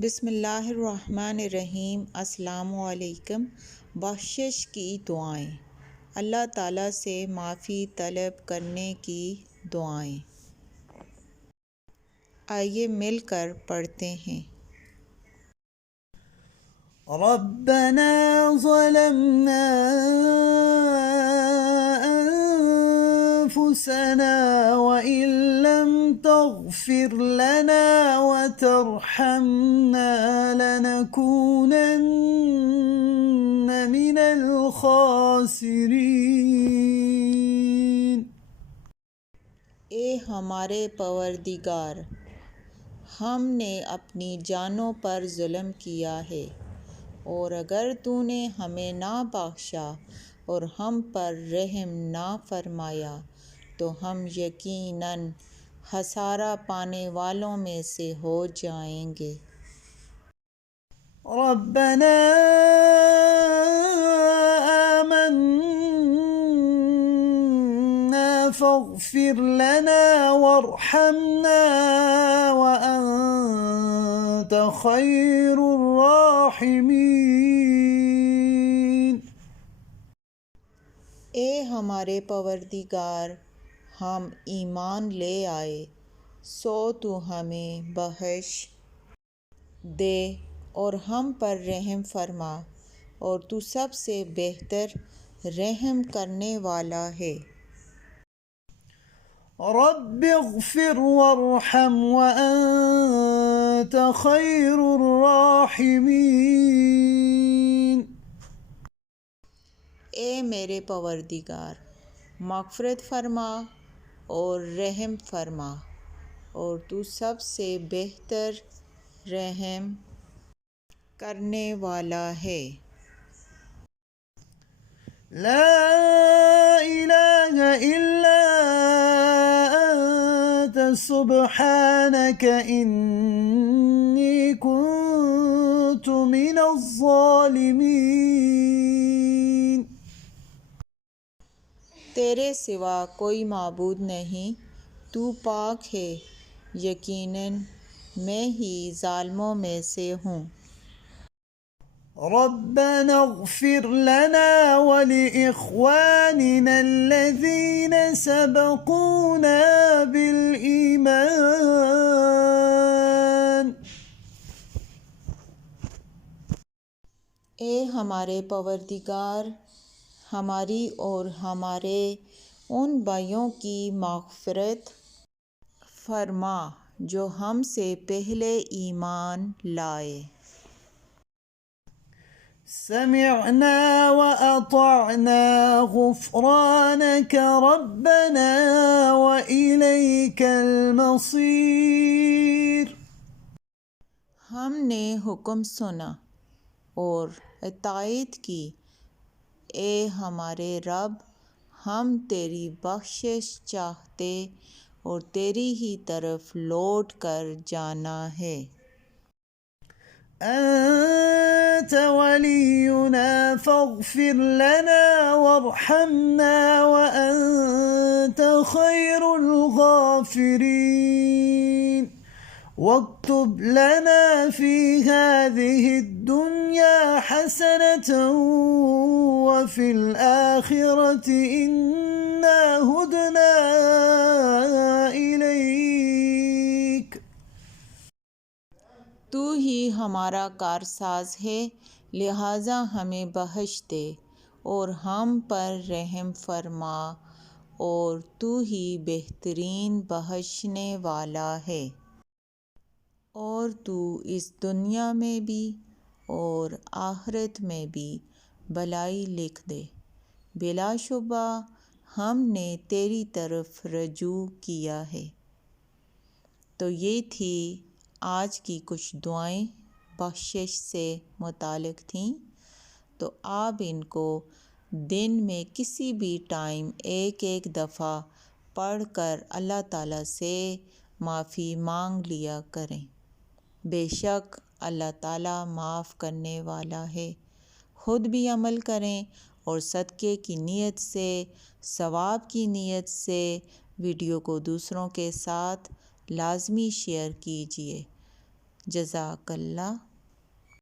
بسم اللہ الرحمن الرحیم۔ السلام علیکم۔ بخشش کی دعائیں، اللہ تعالیٰ سے معافی طلب کرنے کی دعائیں۔ آئیے مل کر پڑھتے ہیں۔ ربنا ظلمنا أنفسنا وإن لم تغفر لنا وترحمنا لنكونن من الخاسرين۔ اے ہمارے پروردگار، ہم نے اپنی جانوں پر ظلم کیا ہے، اور اگر تو نے ہمیں نہ بخشا اور ہم پر رحم نہ فرمایا تو ہم یقیناً خسارہ پانے والوں میں سے ہو جائیں گے۔ ربنا آمنا فاغفر لنا وارحمنا وأنت خير الراحمين۔ اے ہمارے پروردگار، ہم ایمان لے آئے، سو تو ہمیں بخش دے اور ہم پر رحم فرما، اور تو سب سے بہتر رحم کرنے والا ہے۔ رب اغفر وارحم وأنت خير الراحمين۔ اے میرے پروردگار، مغفرت فرما اور رحم فرما، اور تو سب سے بہتر رحم کرنے والا ہے۔ لا إله إلا أنت سبحانك إني كنت من الظالمين۔ تیرے سوا کوئی معبود نہیں، تو پاک ہے، یقیناً میں ہی ظالموں میں سے ہوں۔ ربنا اغفر لنا ولإخواننا الذين سبقونا بالإيمان۔ اے ہمارے پروردگار، ہماری اور ہمارے ان بھائیوں کی مغفرت فرما جو ہم سے پہلے ایمان لائے۔ سمعنا وأطعنا غفرانك ربنا وإليك المصير۔ ہم نے حکم سنا اور اطاعت کی، اے ہمارے رب، ہم تیری بخشش چاہتے اور تیری ہی طرف لوٹ کر جانا ہے۔ أنت ولينا فاغفر لنا وارحمنا وأنت خير الغافرين، واكتب لنا في هذه الدنيا حسنة وفي الآخرة إنا هدنا إليك۔ تو ہی ہمارا کارساز ہے، لہٰذا ہمیں بخش دے اور ہم پر رحم فرما، اور تو ہی بہترین بخشنے والا ہے، اور تو اس دنیا میں بھی اور آخرت میں بھی بھلائی لکھ دے۔ بلا شبہ ہم نے تیری طرف رجوع کیا ہے۔ تو یہ تھی آج کی کچھ دعائیں بخشش سے متعلق تھیں، تو آپ ان کو دن میں کسی بھی ٹائم ایک ایک دفعہ پڑھ کر اللہ تعالیٰ سے معافی مانگ لیا کریں۔ بے شک اللہ تعالیٰ معاف کرنے والا ہے۔ خود بھی عمل کریں اور صدقے کی نیت سے، ثواب کی نیت سے ویڈیو کو دوسروں کے ساتھ لازمی شیئر کیجیے۔ جزاک اللہ